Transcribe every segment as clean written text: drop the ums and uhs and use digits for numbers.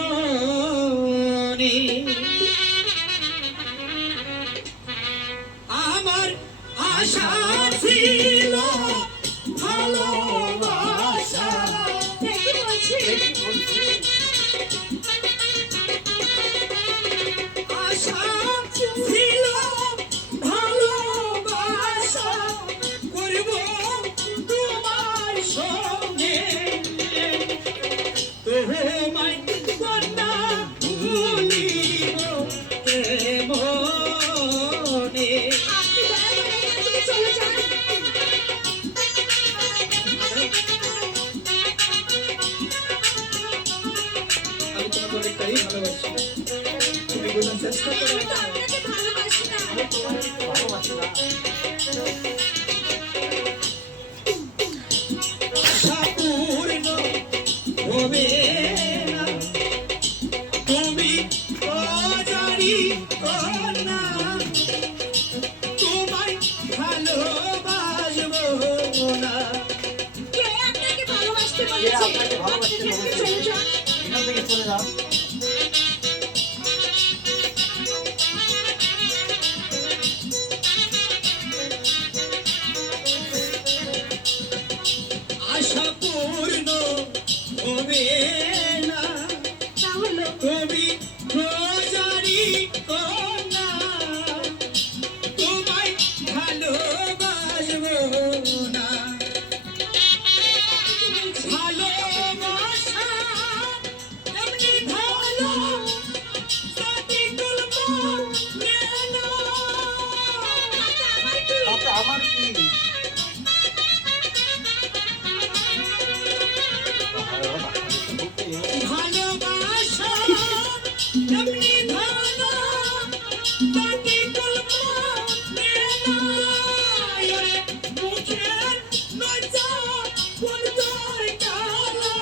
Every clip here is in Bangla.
কেমনে আমার আশা ছিল ভালোবাসা আশা ছিল ভালোবাসা করব তোমার সঙ্গে তোমায় কন্যা ভুলিব কেমনে আমি তোমাকে অনেকটাই ভালোবাসি তুমি বোঝার চেষ্টা করো আশা পূর্ণ হবে না তুমি অজারি কন্যা তোমায় ভালোবাসবো না কে আপনাকে ভালোবাসতে বলেছে? চলে যান। এখান থেকে চলে যাও। আশা পূর্ণ হবে না তাহলে তুমি রোজারি কন্যা তোমায় ভালোবাসবো না ভালোবাসা এমনি ভালো সাথী গল্প নেনা তাতে আমার কি? ভালোবাসা এমনি ভালো সাথী গল্প নেনা মুখের নজা বন্ধর কালা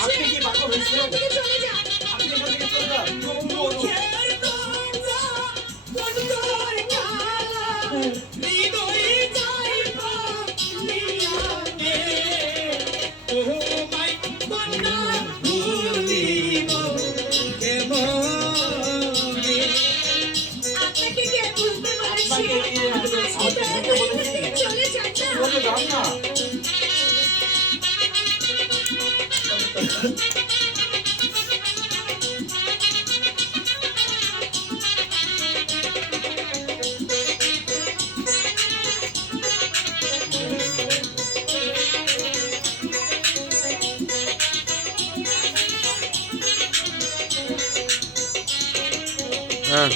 আপনি কি পাগল হয়েছেন? চলে যান। আপনি এখান থেকে চলে যান। মুখের নজা বন্ধর কালা হৃদয়ে যাইবা নিয়াতে ও মাই কন্যা ভুলিব কেমনে আপনাকে কে বুঝতে পারছি? আপনাকে কে বলেছে? আপনি আমাকে বলেছে? চলে যান না। চলে যান না। হ্যাঁ